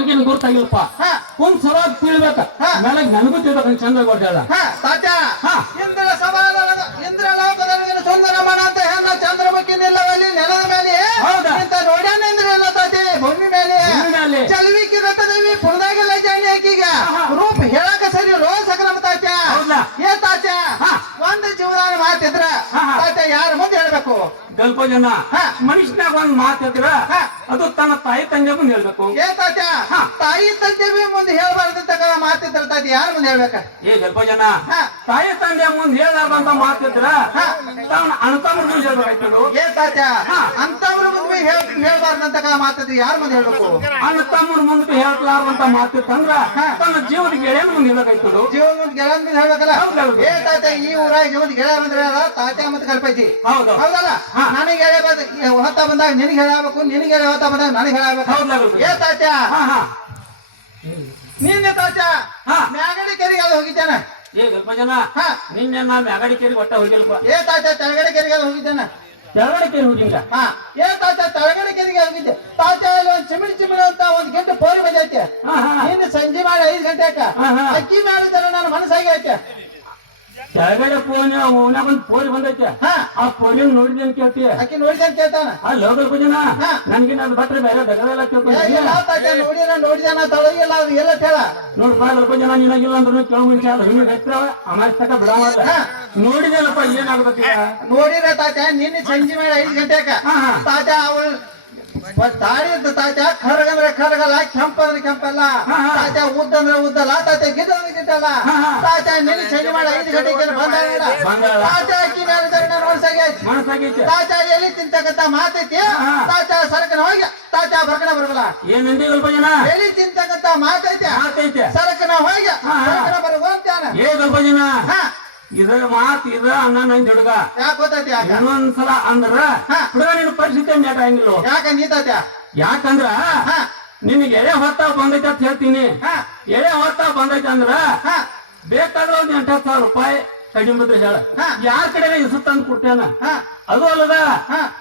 ತಂಗಿನ ಗೊತ್ತಾಗಿಲ್ಲಪ್ಪ ಒಂದ್ ಸಲ ತಿಳಿಬೇಕ ಮೇಲೆ ನನಗೂ ತಿಳ್ಬೇಕ ಚಂದ ಗೊತ್ತಾಳ ಇಂದ್ರ ಸಭಾದೊಳಗ ಇಂದ್ರ ಲೋಕದೊಳಗಿನ ಸುಂದರ ಮಣ ಅಂತ ಹೆಣ್ಣ ಚಂದ್ರಮುಖಿ ನಿಲ್ಲವಲ್ಲಿ ನೆಲದ ಮೇಲೆ ಇಂತ ನೋಡ್ಯಾನ ಇಂದ್ರ ಎಲ್ಲ ತಾತಿ ಭೂಮಿ ಮೇಲೆ ಚಲವಿಕಿ ರಥದೇವಿ ಪುಣದಾಗೆಲ್ಲ ಜಾಣಿ ಆಕಿಗ ರೂಪ ಹೇಳಕ ಸರಿ ರೋ ಸಕ್ರಮ ತಾತ್ಯ ಏ ತಾತ್ಯ ಒಂದ್ ಜೀವನ ಮಾತಿದ್ರ ತಾತ್ಯ ಯಾರ ಮುಂದೆ ಹೇಳ್ಬೇಕು ಸ್ವಲ್ಪ ಜನ ಮನುಷ್ಯನಾಗ ಒಂದ್ ಮಾತಿದ್ರ ಅದು ತನ್ನ ತಾಯಿ ತಂದೆ ಮುಂದೆ ಹೇಳ್ಬೇಕು ಏ ತಾತ್ಯ ತಾಯಿ ತಂದೆ ಮುಂದೆ ಹೇಳ್ಬಾರ್ದಂತ ಮಾತಿದ್ರ ತಾತ್ಯ ಯಾರ ಮುಂದೆ ಹೇಳ್ಬೇಕ ಏ ಸ್ವಲ್ಪ ಜನ ತಾಯಿ ತಂದೆ ಮುಂದೆ ಹೇಳಾರ್ದಂತ ಮಾತಿದ್ರ ತಾವನ್ನ ಅಣ್ತಮ್ರ ಮುಂದೆ ಹೇಳ್ಬೇಕಾಯ್ತು ಏ ತಾತ್ಯ ಅಂತವ್ರ ಮುಂದೆ ಹೇಳ್ಬಾರ್ದಂತ ಮಾತಿದ್ರ ಯಾರ ಮುಂದೆ ಹೇಳ್ಬೇಕು ಅಣ್ತಮ್ರ ಮುಂದೆ ಹೇಳ್ಲಾರ್ದಂತ ಮಾತಿತ್ತಂದ್ರ ತನ್ನ ಜೀವದ ಗೆಳೆಯನ ಮುಂದೆ ಹೇಳ್ಬೇಕಾಯ್ತು ಜೀವನ ಮುಂದೆ ಗೆಳೆಯನ ಮುಂದೆ ಹೇಳ್ಬೇಕಲ್ಲ ಏ ತಾತ್ಯ ಈ ಊರಾಗ ಜೀವದ ಗೆಳೆಯ ಬಂದ್ರೆ ತಾತ್ಯ ಮತ್ತೆ ಕಲ್ಪೈತಿ ಹೌದಲ್ಲ ನನಗೆ ಹೊತ್ತ ಬಂದಾಗ ನಿನಗೆ ಹೇಳಬೇಕು ನಿನಗೆ ಹೊತ್ತ ಬಂದಾಗ ನನಗೆ ಹೇಳಬೇಕು ಏ ತಾತ್ಯ ನಿನ್ನೆ ತಾತ್ಯ ಮ್ಯಾಗಡಿ ಕೆರೆಗೆ ಅದು ಹೋಗಿದ್ದಾನೆ ಏ ಸ್ವಲ್ಪ ಜನ ನಿನ್ನೆ ನಾ ಮ್ಯಾಗಡಿ ಕೆರೆಗೆ ಒಟ್ಟ ಹೋಗಿಲ್ಪ ಏ ತಾತ್ಯ ತೆಳಗಡೆ ಕೆರೆಗೆ ಅದು ಹೋಗಿದ್ದಾನೆ ತೆಳಗಡೆ ಕೆರೆ ಹೋಗಿಲ್ಲ ಏ ತಾತ್ಯ ತೆಳಗಡೆ ಕೆರೆಗೆ ಹೋಗಿದ್ದೆ ತಾತ್ಯ ಅಲ್ಲಿ ಒಂದ್ ಚಿಮಿಳಿ ಅಂತ ಒಂದ್ ಗಂಟೆ ಪೋರಿ ಬಂದೈತೆ ನಿನ್ನೆ ಸಂಜೆ ಮಾಡಿ 5 ಗಂಟೆಕ ಅಕ್ಕಿ ಮಾಡಿದಾರೆ ನನ್ನ ಮನಸ್ಸಾಗಿ ಐತೆ ಕೆಳಗಡೆ ಓನ್ಯಾಗ ಒಂದ್ ಪೋರಿ ಬಂದೈತೆ ಆ ಪೋರಿ ನೋಡಿದೇನ್ ಕೇಳ್ತೀಯ ಅಕ್ಕಿ ನೋಡಿದಾನ ಕೇಳ್ತಾನ ಅಲ್ಲಿ ಹೋಗಲ್ಪ ಜನ ನನ್ಗಿನ್ನ ಅದು ಬಟ್ರೆ ಬೇರೆ ದಗದೆಲ್ಲ ನೋಡಿದಾನ ತಳಗಿಲ್ಲ ಅದು ಎಲ್ಲ ಕೇಳ ನೋಡ್ಬಾ ಸ್ವಲ್ಪ ಜನ ನಿನಗಿಲ್ಲ ಅಂದ್ರೂ ಕೇಳ ಮುಂಚೆ ಹಿಂಗೆ ಹತ್ರ ಅಮಾಸ್ತಕ ಬಿಡ ನೋಡಿದೇನಪ್ಪ ಏನಾಗ್ಬೇಕೀಗ ನೋಡಿದ್ರೆ ತಾತ ನಿನ್ನೆ ಸಂಜೆ ಮೇಲೆ 5 ಗಂಟೆಕ ತಾತ ಅವಳು ತಾಳಿ ಅಂತ ತಾತ ಖರ್ಗಂದ್ರೆ ಖರ್ಗಲ್ಲ ಕೆಂಪಂದ್ರೆ ಕೆಂಪಲ್ಲ ತಾತ ಉದ್ದ ಅಂದ್ರೆ ಉದ್ದಲ್ಲ ತಾತ ಗಿಡ್ಡ ಅಂದ್ರೆ ಗಿಡ್ಡಲ್ಲ ತಾತ ನಿನ್ನೆ ಸಂಜೆ ಮಾಡಿ 5 ಗಂಟೆಗೆ ಬಂದ ತಾತ ಅಕ್ಕಿ ಮೇಲೆ ನೋಡ್ಸಾಗೈತಿ ತಾತ ಎಲ್ಲಿ ತಿಂತಕ್ಕಂತ ಮಾತೈತಿ ತಾತ ಸರಕನ ಹೋಗಿ ತಾತ ಬರ್ಕಣ ಬರಲ್ಲ ಏನಂದಿ ಸ್ವಲ್ಪ ಜನ ಎಲ್ಲಿ ತಿಂತಕ್ಕಂತ ಮಾತೈತಿ ಸರಕನ ಹೋಗಿ ಬರ್ಕಣ ಬರಲ್ಲ ಏ ಸ್ವಲ್ಪ ಜನ ಇದ ಮಾತ್ ಇದ ಅನ್ನ ನನ್ ಹುಡುಗ ಯಾಕೆ ಗೊತ್ತೈತಿ ಇನ್ನೊಂದ್ಸಲ ಅಂದ್ರ ಹುಡುಗ ನಿನ್ನ ಪರಿಸ್ಥಿತಿ ಮ್ಯಾಟಾಗಿಲ್ಲ ಯಾಕ ನೀತಾತ್ಯ ಯಾಕಂದ್ರ ನಿನಗೆ ಎಳೆ ಹೊತ್ತ ಬಂದೈತೆ ಅಂತ ಹೇಳ್ತೀನಿ ಎಳೆ ಹೊತ್ತ ಬಂದೈತೆ ಅಂದ್ರ ಬೇಕಾದ್ರೆ ಒಂದ್ 8,000 ರೂಪಾಯಿ ಕಡಿಮೆ ಬಿದ್ರೆ ಹೇಳ ಯಾರ ಕಡೆ ಇಸು ತಂದು ಕೊಡ್ತೇನ ಅದು ಅಲ್ಲದ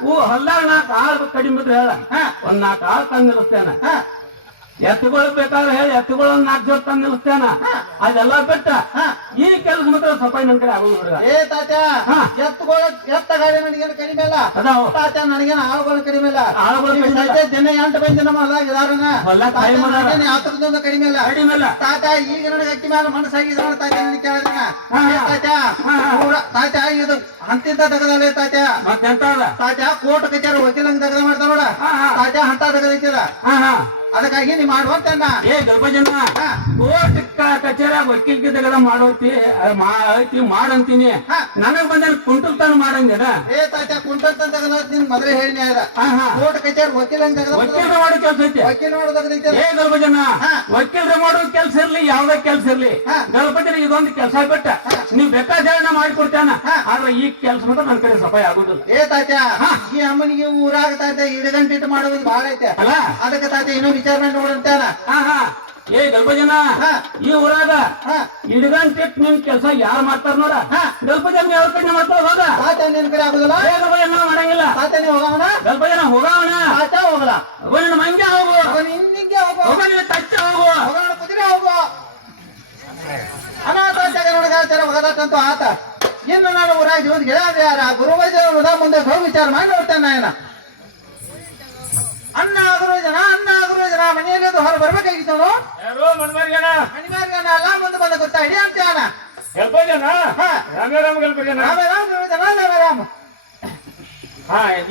ಹೊಲ್ದಾಗ 4 ಆಳು ಕಡಿಮೆ ಬಿದ್ರೆ ಹೇಳ ಒಂದ್ 4 ಆಳು ತಂದು ನಿಲ್ಲಿಸ್ತೇನ ಎತ್ತುಗಳು ಬೇಕಾದ್ರೆ ಹೇಳಿ ಎತ್ತುಗಳು 4 ಜೋರ್ ತಂದು ನಿಲ್ಲಿಸ್ತೇನ ಅದೆಲ್ಲ ಬಿಟ್ಟ ಈ ಕೆಲಸ ಮಾತ್ರ ಸಫಾಯಿ ನನ್ ಕಡೆ ಆಗೋದು ಹುಡುಗ ಏ ತಾತ ಎತ್ತ ಗಾಡಿ ನನಗೇನು ಕಡಿಮೆ ಇಲ್ಲ ತಾತ ನನಗೇನು ಆಳುಗಳು ಕಡಿಮೆ ಇಲ್ಲ ದಿನ 8 ಮಂದಿ ನಮ್ಮ ಆತರದೊಂದು ಕಡಿಮೆ ಇಲ್ಲ ತಾತ ಈಗ ನನಗೆ ಅಕ್ಕಿ ಮೇಲೆ ಮನಸ್ಸಾಗಿದೆ ತಾತ ನನಗೆ ಕೇಳಿದ ತಾತ ಇದು ಅಂತಿಂತ ತಗದಲ್ಲ ತಾತ ಮತ್ತೆಂತ ತಾತ ಕೋರ್ಟ್ ಕಚೇರಿ ವಕೀಲಂಗ್ ತಗದ ಮಾಡ್ತಾವ ನೋಡ ತಾತ ಹಂತ ತಗದೈತಿಲ್ಲ ಅದಕ್ಕಾಗಿ ನೀ ಮಾಡುವಂತನ್ನ ಏ ಸ್ವಲ್ಪ ಜನ ಕೋರ್ಟ್ ಕಚೇರಿಯಾಗ ವಕೀಲ್ಗೆ ತೆಗೆದ ಮಾಡೋತಿ ಮಾಡಂತೀನಿ ನನಗ್ ಬಂದ ಕುಂಟಲ್ತಾನ ಮಾಡಂಗೇನ ಏ ತಾತ ಕುಂಟಲ್ತಾನ ತಗದ ನಿನ್ ಮೊದಲೇ ಹೇಳಿ ಅದ ಕೋರ್ಟ್ ಕಚೇರಿ ವಕೀಲ ವಕೀಲರ ಮಾಡೋ ಕೆಲಸ ಐತಿ ವಕೀಲ ಮಾಡೋದೈತಿ ಏ ಸ್ವಲ್ಪ ಜನ ವಕೀಲರ ಮಾಡೋ ಕೆಲಸ ಇರ್ಲಿ ಯಾವ್ದೇ ಕೆಲಸ ಇರ್ಲಿ ಗಣಪತಿ ಇದೊಂದು ಕೆಲಸ ಬಿಟ್ಟ ನೀವ್ ಬೇಕಾದ ಮಾಡಿಕೊಡ್ತಾನ ಆದ್ರೆ ಈ ಕೆಲಸ ಮಾತ್ರ ನನ್ ಕಡೆ ಸಫಾಯಿ ಆಗುದಿಲ್ಲ ಏ ತಾತ ಈ ಅಮ್ಮನಿಗೆ ಊರಾಗ ತಾತ 2 ಗಂಟೆ ಇಟ್ಟು ಮಾಡೋದು ಬಹಳ ಐತೆ ಅಲ್ಲ ಅದಕ್ಕೆ ತಾತ ಇನ್ನೂ ವಿಚಾರ ನೋಡಂತಾನ ಏ ಗಲ್ಪ ಜನ ಈ ಊರಾಗ ಇಡ್ಗಂಟೆ ನಿನ್ ಕೆಲಸ ಯಾರು ಮಾಡ್ತಾರ ನೋಡ ಗಲ್ಪ ಜನ ಯಾವ ಕಡೆ ಮಾಡ್ತಾರ ಹೋಗ ತಾತ ನಿನ್ ಕಡೆ ಆಗುದಿಲ್ಲ ಗಲ್ಪ ಜನ ಮಾಡಂಗಿಲ್ಲ ತಾತ ನೀವು ಹೋಗವನ ಗಲ್ಪ ಜನ ಹೋಗವನ ತಾತ ಹೋಗಲ್ಲ ನಿನ್ನ ಮಂಗೆ ಹೋಗು ಹಿಂಗೆ ಹೋಗು ನಿನ್ನ ತಚ್ಚ ಹೋಗು ಕುದುರೆ ಹೋಗು ಅನಾಥ ಜಗನೊಳಗಾಚಾರ ಹೋಗದಂತೂ ಆತ ಇನ್ನು ನಾನು ಊರಾಗ ಜೀವನ ಗೆಳೆಯ ಯಾರ ಗುರುವೈದ್ಯ ಮುಂದೆ ಹೋಗಿ ವಿಚಾರ ಮಾಡಿ ನೋಡ್ತೇನೆ ನಾಯನ ಅನ್ನ ಆಗರು ಜನ ಮನೆಯಲ್ಲಿ ಹೊರ ಬರ್ಬೇಕಾಗಿತ್ತು ಮಣಿಮಾರ್ಗನ ಎಲ್ಲ ಮುಂದೆ ಬಂದ ಗೊತ್ತಾ ಹಿಡಿ ಅಂತ ರಾಮ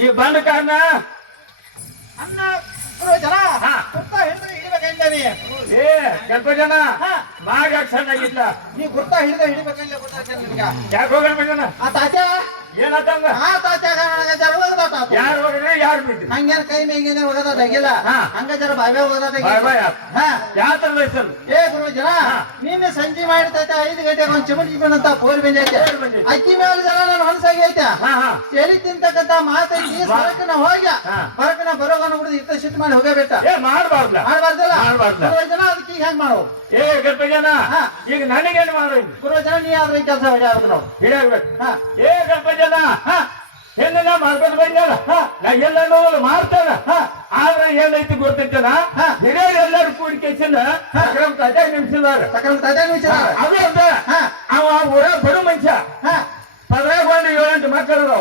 ಈ ಬಂದ ಕಾರಣ ಅನ್ನ ಜನ ಹಿಡಿದ್ರೆ ಹಿಡಿಬೇಕಂತಾನೆ ಏ ಸ್ವಲ್ಪ ಜನ ಮಾಗ ಸಣ್ಣಾಗಿತ್ತ ನೀ ಗುರ್ತ ಹಿಡಿಬೇಕಂತ ಗೊತ್ತಾಗ್ತದೆ ಯಾಕೆ ಹೋಗಲ್ಲ ಜನ ಆ ತಾತ ಏನಂತಂಗ ಯಾರು ಹೋಗಿದ್ರೆ ಯಾರು ಬಿಟ್ಟು ಹಂಗೇನ್ ಕೈ ಮೇಗಿನ ಹೋಗೋದಾಗಿಲ್ಲ ಹಂಗ ಜರ ಬಾಯ್ಬೇ ಹೋಗೋದಾಗಿಲ್ಲ ಯಾತ್ರ ಏ ಗುರು ಜನ ನಿನ್ನೆ ಸಂಜೆ ಮಾಡಿತೈತೆ 5 ಗಂಟೆಗೆ ಒಂದ್ ಚಿಮಣಿ ಅಂತ ಪೋರಿ ಬಂದೈತೆ ಅಕ್ಕಿ ಮೇಲೆ ಜನ ನನ್ನ ಮನಸ್ಸಾಗಿ ಐತೆ ಎಲಿ ತಿಂತಕ್ಕಂತ ಮಾತೈತಿ ಸರಕನ ಹೋಗ್ಯ ಬರಕನ ಬರೋಗನ ಹುಡುಗ ಇತ್ತ ಶಿಟ್ ಮಾಡಿ ಹೋಗಬೇಕ ಮಾಡ್ಬಾರ್ದಲ್ಲ ಜನ ಅದಕ್ಕೆ ಈಗ ಹೆಂಗ್ ಮಾಡೋ ಏ ಗರ್ಭ ಜನ ಈಗ ನನಗೇನು ಮಾಡೋ ಗುರು ಜನ ನೀ ಆದ್ರೆ ಕೆಲಸ ಹಿಡಿಯಾಗ ನಾವು ಹಿಡಿಯಾಗ್ಬೇಕು ಏ ಗರ್ಭ ಜನ ಏನೆಲ್ಲ ಮಾಡ್ಕೊಂಡು ಬಂದ್ಯಾನ ನಾ ಎಲ್ಲ ನೋಡಲು ಮಾಡ್ತಾನ ಆದ್ರೆ ಏನೈತಿ ಗೊತ್ತೈತನ ಹಿರಿಯರು ಎಲ್ಲರೂ ಕೂಡಿ ಕೆಚ್ಚಿಂದ ಸಕ್ರಮ ತಾಜಾ ನಿಮಿಸಿದಾರ ಅದು ಅದ ಅವ ಊರ ಬಡು ಮನುಷ್ಯ ಪದ್ರಾಗ ಒಂದು 7-8 ಮಕ್ಕಳು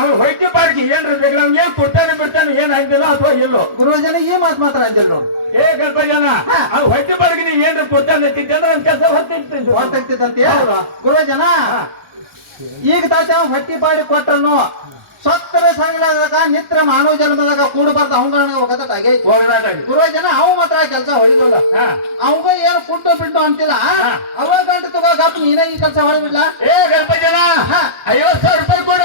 ಅವ್ರು ಹೊಯ್ಕೆ ಬಾಡ್ಗಿ ಏನ್ರ ಬೇಕು ನಮ್ಗೆ ಏನ್ ಕೊಡ್ತಾನೆ ಬಿಡ್ತಾನೆ ಏನ್ ಆಗಿಲ್ಲ ಅಥವಾ ಇಲ್ಲೋ ಗುರುಜನ ಈ ಮಾತು ಮಾತ್ರ ಅಂದಿಲ್ಲ ನೋಡು ಏ ಗಲ್ಪ ಜನ ಅವ್ರು ಹೊಯ್ಕೆ ಬಾಡ್ಗಿ ನೀ ಏನ್ರ ಕೊಡ್ತಾನೆ ಅಂದ್ರೆ ನನ್ ಕೆಲಸ ಹೊತ್ತಿರ್ತೈತಿ ಗುರುಜನ ಈಗ ತಾತ ಹೊಟ್ಟಿ ಪಾಡಿ ಕೊಟ್ಟನು ಸತ್ತರ ಸಂಗದಾಗ ನಿತ್ರ ಮಾನವ ಜನ್ಮದಾಗ ಕೂಡಬಾರ್ದು ಅವಂಗ ಹೋಗೈತಿ ಗುರುಜನ ಅವ ಮಾತ್ರ ಕೆಲಸ ಹೊಡಿದಲ್ಲ ಅವಂಗ ಏನು ಕುಂಟು ಬಿಟ್ಟು ಅಂತಿಲ್ಲ ಅವ ಗಂಟು ತಗೋ ಗಪ್ ನೀನೇ ಈ ಕೆಲಸ ಹೊಡಿಬಿಡ್ಲ ಏ ಗಲ್ಪ ಜನ 50,000 ರೂಪಾಯಿ ಕೊಡ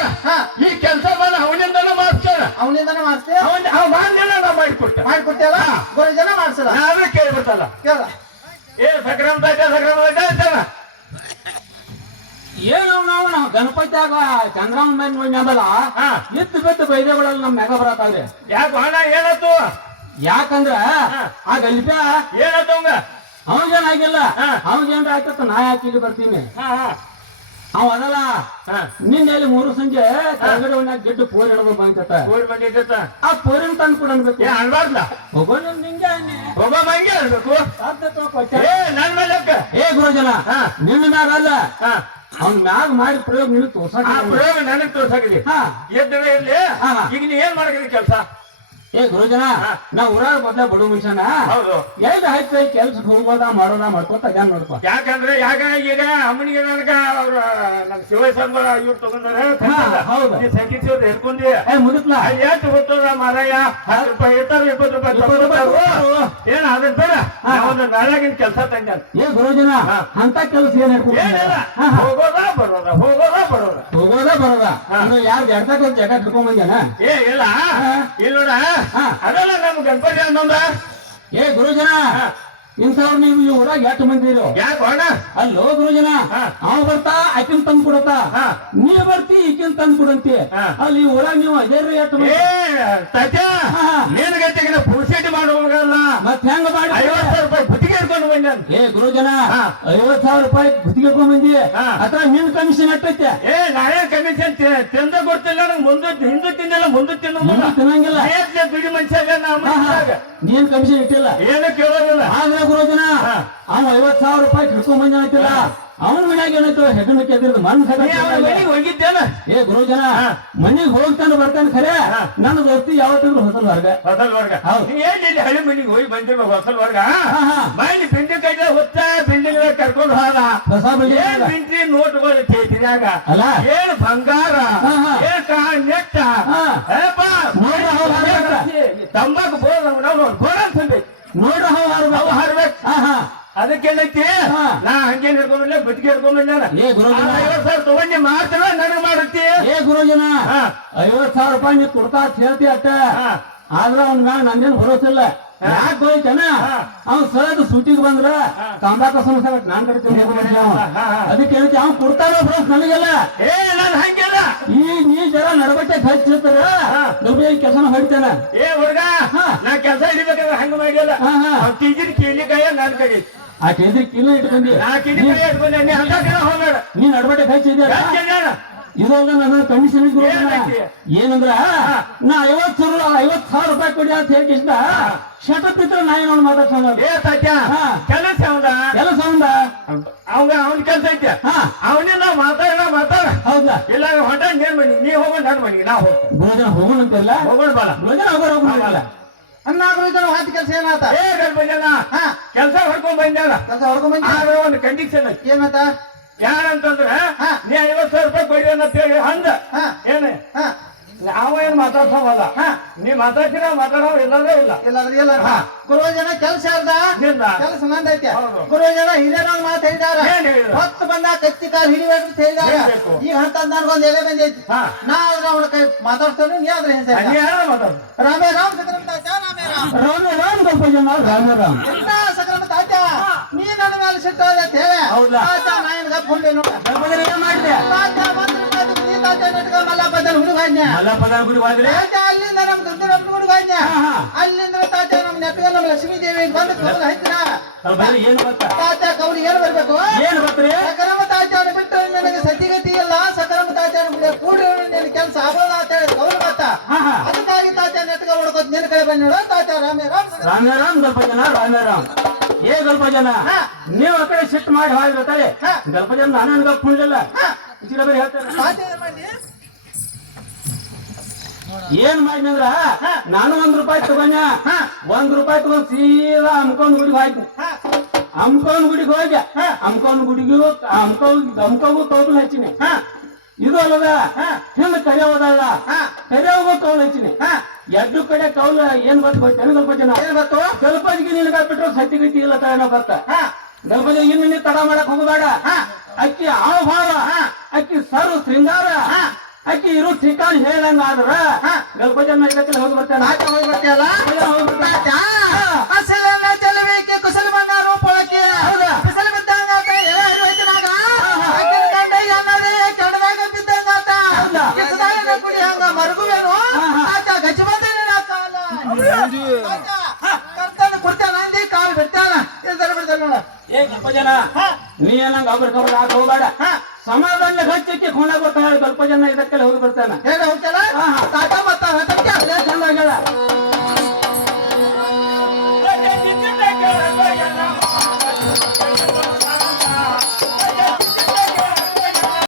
ಈ ಕೆಲಸ ಬಂದ ಅವನಿಂದನೂ ಮಾಡಿಸ್ತಾನ ಅವನಿಂದನೇ ಮಾಡಿಸ್ತೇ ಅವ ಮಾಡಿಲ್ಲ ನಾ ಮಾಡಿಕೊಡ್ತೇವ ಗುರುಜನ ಮಾಡ್ಸಲ್ಲ ನಾವೇ ಕೇಳ್ಬಿಟ್ಟಲ್ಲ ಕೇಳ ಏ ಸಕ್ರಮ ಅಂತಾನ ಏನು ನಾವು ಗಣಪತಿಯಾಗ ಚಂದ್ರಮ್ಮ ಮೇಲೆ ನೋಡ್ಯಾಬಲ್ಲ ಎತ್ತು ಬೆತ್ತು ಬೈದೆಗಳಲ್ಲಿ ನಮ್ ಮೆಗ ಬರತ್ತಾವ್ರಿ ಯಾಕೆ ಹಣ ಏನತ್ತು ಯಾಕಂದ್ರ ಆ ಗಲ್ಪ್ಯ ಏನತ್ತವಂಗ ಅವಾಗೇನಾಗಿಲ್ಲ ಅವಾಗೇನ್ರ ಆಯ್ತತ್ತ ನಾ ಯಾಕೆ ಇಲ್ಲಿ ಬರ್ತೀನಿ ಅವ ಅದಲ್ಲ ನಿನ್ನೆ 3 ಸಂಜೆ ಕೆಳಗಡೆ ಒಂದ್ ಗಿಡ್ಡು ಪೋರ್ ಹಿಡಿದು ಬಂತ ಬಂದಿದ್ದ ಆ ಪೋರಿನ ತಂದು ಕೂಡ ಅನ್ಬೇಕು ಅನ್ಬಾರ್ದ ಹೋಗೋಣ ನಿಂಗೆ ಒಬ್ಬ ಮಂಗೆ ಅನ್ಬೇಕು ಏ ನನ್ ಮೇಲೆ ಏ ಗುರುಜನ ನಿನ್ನ ಮ್ಯಾಗ ಅಲ್ಲ ಅವ್ನ ಮ್ಯಾಗ ಮಾಡಿ ಪ್ರಯೋಗ ನೀವು ತೋರ್ಸಕ್ ಪ್ರಯೋಗ ನನಗ್ ತೋರ್ಸಾಕಿದೆ ಎದ್ದರೆ ಇರ್ಲಿ ಈಗ ನೀ ಏನ್ ಮಾಡಿದ್ರಿ ಕೆಲಸ ಏ ಗುರುಜನ ನಾ ಊರಾಗ ಮೊದ್ಲ ಬಡು ಮನುಷ್ಯನ ಹೌದು ಎಲ್ಲಿ ಆಯ್ತು ಕೆಲ್ಸಕ್ಕೆ ಹೋಗೋದ ಮಾಡೋದ ಮಾಡ್ಕೊತ ಅಜ್ಞಾನ ನೋಡ್ಕೊ ಯಾಕಂದ್ರೆ ಈಗ ಅಮ್ಮನಿಗೆ ನನಗ ಅವ್ರ ನಮ್ ಶಿವಸಂಗ ಇವ್ರು ತಗೊಂಡಾರ ಹೌದು ಸಂಗೀತ ಹಿಡ್ಕೊಂಡಿ ಮುಗಿತ್ಲ ಎಷ್ಟು ಗೊತ್ತದ ಮಾರಾಯ 10 ರೂಪಾಯಿ ಇರ್ತಾರ 20 ರೂಪಾಯಿ ಏನ ಅದನ್ನ ಬೇಡ ಒಂದು ನಾಳೆಗಿನ ಕೆಲಸ ತಂದ ಏ ಗುರುಜನ ಅಂತ ಕೆಲಸ ಏನ್ ಏನಿಲ್ಲ ಹೋಗೋದ ಬರೋದ ಹೋಗೋದ ಬರೋದ ಯಾರು ಜಡ್ತಕ್ಕ ಜಗ ಹಿಡ್ಕೊಂಡ್ ಬಂದೇನ ಏ ಇಲ್ಲ ಇಲ್ಲ ಅದಲ್ಲ ನಮ್ ಗಣಪತಿ ಅನ್ನೊಂದ ಏ ಗುರುಜನ ಇಂಥವ್ರು ನೀವು ಈ ಊರಾಗ ಎಷ್ಟು ಮಂದಿ ಇರೋ ಯಾಕೆ ಅಣ್ಣ ಅಲ್ಲೋ ಗುರುಜನ ಅವ ಬರ್ತಾ ಆಕಿನ್ ತಂದ್ ಕೊಡತ್ತ ನೀ ಬರ್ತಿ ಈಕಿನ್ ತಂದ್ ಕೊಡಂತಿ ಅಲ್ಲಿ ಈ ಊರಾಗ ನೀವು ಅದೇ ಎಷ್ಟು ಮಂದಿ ನೀನು ಪುರುಷೇಟಿ ಮಾಡುವಾಗಲ್ಲ ಮತ್ ಹೆಂಗ ಮಾಡಿ 50,000 ರೂಪಾಯಿ ಬುತ್ತಿಗೆ ಹಿಡ್ಕೊಂಡು ಬಂದ ಏ ಗುರುಜನ 50,000 ರೂಪಾಯಿ ಬುತ್ತಿಗೆ ಹಿಡ್ಕೊಂಡ್ ಬಂದಿ ಅಥವಾ ನಿನ್ ಕಮಿಷನ್ ಎಟ್ಟೈತೆ ಏ ನಾನೇ ಕಮಿಷನ್ ತಿಂದ ಗೊತ್ತಿಲ್ಲ ನಂಗೆ ಮುಂದೆ ಹಿಂದೂ ತಿನ್ನಲ್ಲ ಮುಂದೆ ತಿನ್ನಂಗಿಲ್ಲ ಬಿಡಿ ಮನುಷ್ಯಾಗ ನೀನ್ ಕಮಿಷನ್ ಇಟ್ಟಿಲ್ಲ ಏನು ಕೇಳೋದಿಲ್ಲ ಆದ್ರೆ ಗುರುಜನ ಅವ 50,000 ರೂಪಾಯಿ ಹಿಡ್ಕೊಂಡ್ ಬಂದ ಅಂತಿಲ್ಲ ಅವನ ಮನ್ಯಾಗ ಏನಾಯ್ತು ಹೆಗಣ ಕೆದ್ರದು ಮನೆಗೆ ಹೋಗಿದ್ದೇನ ಏ ಗುರುಜನ ಮನೆಗೆ ಹೋಗ್ತಾನೆ ಬರ್ತಾನೆ ಖರೆ ನನ್ನ ದೋಸ್ತಿ ಯಾವತ್ತಿದ್ರು ಹೊಸಲ್ ವರ್ಗ ಹೌದು ಏನಿಲ್ಲ ಹಳ್ಳಿ ಮನೆಗೆ ಹೋಗಿ ಬಂದಿರೋ ಹೊಸಲ್ ವರ್ಗ ಮನೆ ಬಿಲ್ಡಿಂಗ್ ಕೈದ ಹೊತ್ತ ಬಿಲ್ಡಿಂಗ್ ಕರ್ಕೊಂಡು ಹೋದ ಹೊಸ ಏನ್ ಬಿಂಟಿ ನೋಟ್ಗಳು ಕೇಳಿದಾಗ ಅಲ್ಲ ಏನ್ ಬಂಗಾರ ಏನ್ ನೆಟ್ಟ ತಂಬಾಕು ಬೋರ ಅನ್ಸಬೇಕು ನೋಡ್ರ ನಾವು ಹಾರ್ಬೇಕು ಅದಕ್ಕೇನೈತಿ ನಾ ಹಂಗೆ ಹಿಡ್ಕೊಂಡ್ಬಿಲ್ಲ ಬುತ್ತಿಗೆ ಹಿಡ್ಕೊಂಡ್ಬಿಲ್ಲ ಏ ಗುರುಜನ 50,000 ತಗೊಂಡು ಮಾಡ್ತಾನ ನನಗೆ ಮಾಡುತ್ತಿ ಏ ಗುರುಜನ 50,000 ರೂಪಾಯಿ ನೀ ಕೊಡ್ತಾ ಅಂತ ಹೇಳ್ತಿ ಅಟ್ಟ ಆದ್ರ ಅವ್ನ ಮ್ಯಾಗ ನಂದೇನು ಭರೋಸಿಲ್ಲ ಯಾಕೆ ಹೋಯ್ತಾನ ಅವ್ನ್ ಸದ್ ಸೂಟಿಗೆ ಬಂದ್ರ ತಾಂಬಾಕ ಸಮಸ್ಯೆ ನಾನ್ ಕಡಿತೀನಿ ಅದಕ್ಕೆ ಹೇಳ್ತಿ ಅವ್ನ್ ಕೊಡ್ತಾರ ಭರೋಸ್ ನನಗೆಲ್ಲ ಏ ನಾನು ಹಂಗೆಲ್ಲ ಈ ನೀ ಜರ ನಡಬಟ್ಟೆ ಹಚ್ಚಿರ್ತಾರ ದುಡ್ಡು ಕೆಲಸನ ಹೊಡಿತಾನ ಏ ಹುಡುಗ ನಾ ಕೆಲಸ ಹಿಡಿಬೇಕಾದ್ರೆ ಹಂಗ ಮಾಡಿಯಲ್ಲ ಟಿಜಿನ್ ಕೀಲಿಕಾಯ ನನ್ ಕಡೆ ಆ ಕೇಂದ್ರ ಕಿಲೋ ಇಟ್ಕೊಂಡಿ ನಾ ಕೀಲಿಕಾಯ ಇಟ್ಕೊಂಡೆ ನೀ ಅಂತ ಹೋಗ್ಬೇಡ ನೀ ನಡಬಟ್ಟೆ ಹಚ್ಚಿದ್ಯಾರ ಇದೊಂದು ನನ್ನ ಕಮಿಷನ್ ಏನಂದ್ರ ನಾ 50,000 ರೂಪಾಯಿ ಕೊಡಿ ಅಂತ ಹೇಳಿದ ಶಟಪ್ ಇತ್ರ ನಾ ಏನೋ ಮಾತಾಡ್ಸೋಣ ಕೆಲಸ ಅವನ ಕೆಲಸ ಐತೆ ಅವನಿಂದ ಮಾತಾಡ ಹೌದಾ ಇಲ್ಲ ಹೊಂಟ ಏನ್ ಮಾಡಿ ನೀ ಹೋಗೋಣ ನನ್ ಮನೆಗೆ ನಾ ಹೋಗೋಣ ಹೋಗೋಣ ಅಂತೆಲ್ಲ ಹೋಗೋಣ ಬಾಳ ಹೋಗೋಣ ಅನ್ನ ಹಾಕಿ ಕೆಲಸ ಏನಾತ ಏ ಗಣಪತಿಯನ್ನ ಕೆಲಸ ಹೊಡ್ಕೊಂಡ್ ಬಂದ ಒಂದು ಕಂಡೀಷನ್ ಏನತ್ತ ಯಾರಂತಂದ್ರ ನೀ 50,000 ರೂಪಾಯಿ ಕೊಡಿ ಅಂತೇಳಿ ಹಂಗ ಏನೇ ನಾವ ಏನ್ ಮಾತಾಡ್ಸೋವಲ್ಲ ನೀ ಮಾತಾಡ್ತೀರ ಮಾತಾಡೋ ಇಲ್ಲಂದ್ರೆ ಇಲ್ಲ ಗುರುಜನ ಕೆಲಸ ಅಲ್ದ ಕೆಲಸ ನಂದೈತೆ ಗುರುಜನ ಹಿರಿಯರ ಮಾತು ಹೇಳಿದಾರ ಹೊತ್ತು ಬಂದ ಕತ್ತಿ ಕಾಲು ಹಿಡಿಬೇಕು ಅಂತ ಹೇಳಿದಾರ ಈಗ ಅಂತ ನನ್ಗೊಂದ್ ಎಲೆ ಬಂದೈತಿ ನಾ ಆದ್ರೆ ಅವನ ಕೈ ಮಾತಾಡ್ತಾನೆ ನೀ ಆದ್ರೆ ರಾಮೇ ರಾಮ್ ಸಕ್ರಮ ತಾತ ಸಕ್ರಮ ತಾತ ನೀ ನನ್ನ ಮೇಲೆ ಸಿಟ್ಟೋದ ತೇವೆ ತಾತ ನಾ ಏನ್ ಗಪ್ಕೊಂಡೆ ನೋಡ ಮಾಡಿದೆ ಅಲ್ಲಿಂದ ನಮ್ ದುಡ್ಡು ಹುಡುಗ ಅಲ್ಲಿಂದ ತಾತ ನಮ್ ನೆಟ್ಗ ನಮ್ ಲಕ್ಷ್ಮೀ ದೇವಿ ಬಂದು ಕೌಲ್ ಹಚ್ಚಿನ ತಾತ ಕೌಲಿ ಏನ್ ಬರ್ಬೇಕು ಸಕರಮ ತಾತ ಬಿಟ್ಟು ನನಗೆ ಸತಿಗತಿ ಇಲ್ಲ ಸಕರಮ ತಾತ ಕೂಡಿ ಕೆಲಸ ಅದಕ್ಕಾಗಿ ತಾತ ನೆಟ್ಗ ಹೊಡ್ಕೋತ್ ನಿನ್ನ ಕಡೆ ಬಂದ್ ನೋಡು ತಾತ ರಾಮೇ ರಾಮ್ ರಾಮೇರಾಮ್ ಗಲ್ಪಜನ ರಾಮೇರಾಮ್ ಏ ಗಲ್ಪಜನ ನೀವು ಆ ಕಡೆ ಶಿಫ್ಟ್ ಮಾಡಿ ಹೋಗ್ಬೇಕಾರೆ ಗಲ್ಪಜನ ನಾನು ಗಪ್ ಕುಂಡಿಲ್ಲ ಇಚಿರ ಬೇರೆ ಹೇಳ್ತೇನೆ ತಾತ ಏನ್ ಮಾಡಿ ಏನ್ ಮಾಡಿದ್ರ ನಾನು ₹1 ತಗೊಂಡ ₹1 ತಗೊಂಡ್ ಸೀದಾ ಅಮ್ಕೊಂಡ್ ಗುಡಿಗೆ ಹೋಯ್ತು ಅಮ್ಕೊಂಡ್ ಗುಡಿಗೆ ಹೋಗಿ ಅಮ್ಕೊಂಡ್ ಗುಡಿಗೂ ಅಮ್ಕೋಗೂ ತೌದು ಹಚ್ಚಿನಿ ಇದು ಅಲ್ಲದ ಹಿಂದ್ ಕರೆ ಹೋದಲ್ಲ ಕರೆ ಹೋಗೋ ಕೌಲ್ ಹಚ್ಚಿನಿ ಎರಡು ಕಡೆ ಕೌಲ್ ಏನ್ ಗೊತ್ತೇನು ಗಲ್ಪಜನ ಏನ್ ಗೊತ್ತು ಗಲ್ಪಜಿಗೆ ನಿನಗ ಬಿಟ್ರು ಸತ್ತಿ ಗತಿ ಇಲ್ಲ ತಗೊಂಡ ಗೊತ್ತ ಗಲ್ಪಜ ಇನ್ನು ನೀ ತಡ ಮಾಡಕ್ ಹೋಗಬೇಡ ಅಕ್ಕಿ ಆವಭಾವ ಅಕ್ಕಿ ಸರು ಶೃಂಗಾರ ಅಕ್ಕಿ ಇರು ठिकाण ಹೇಳಂಗ ಆದ್ರ ಗಲ್ಪಜನ ಇದಕ್ಕೆ ಹೋಗಿ ಬರ್ತಾನೆ ತಾತ ಹೋಗಿ ಬರ್ತೀಯಲ್ಲ ತಾತ ಅಸಲನ್ನ ಚಲವೇಕೆ ಕುಸಲ ಬಂದಾರು ಪೊಳಕೆ ಕುಸಲ ಬಿದ್ದಂಗ ಅರಿವೈತನಾಗ ಅಕ್ಕಿನ ಕಂಡ ಅನ್ನದೇ ಕಡದಾಗ ಬಿದ್ದಂಗ ಕೆಸದಾಗ ಕುಡಿ ಹಂಗ ಮರುಗುವೇನು ತಾತ ಗಜಬಂದನ ನಾ ಕಾಲ ಕರ್ತನ ಕೊಡ್ತಾನ ಅಂದಿ ಕಾಲ್ ಬಿಡ್ತಾನ ಇಲ್ದರ ಬಿಡ್ತಾನ ನೋಡ ಏ ಗಲ್ಪಜನ ನೀ ಏನಂಗ ಅವ್ರ ಕಬರ್ ಹಾಕ ಹೋಗಬೇಡ ಸಮಾಧಾನ ಹಚ್ಚಕ್ಕೆ ಖುಣ ಗೊತ್ತ ಹೇಳಿ ಗಲ್ಪಜನ ಇದಕ್ಕೆ ಹೋಗಿ ಬರ್ತಾನೆ ಹೇಳ ಹೋಗ್ತಲ್ಲ ತಾತ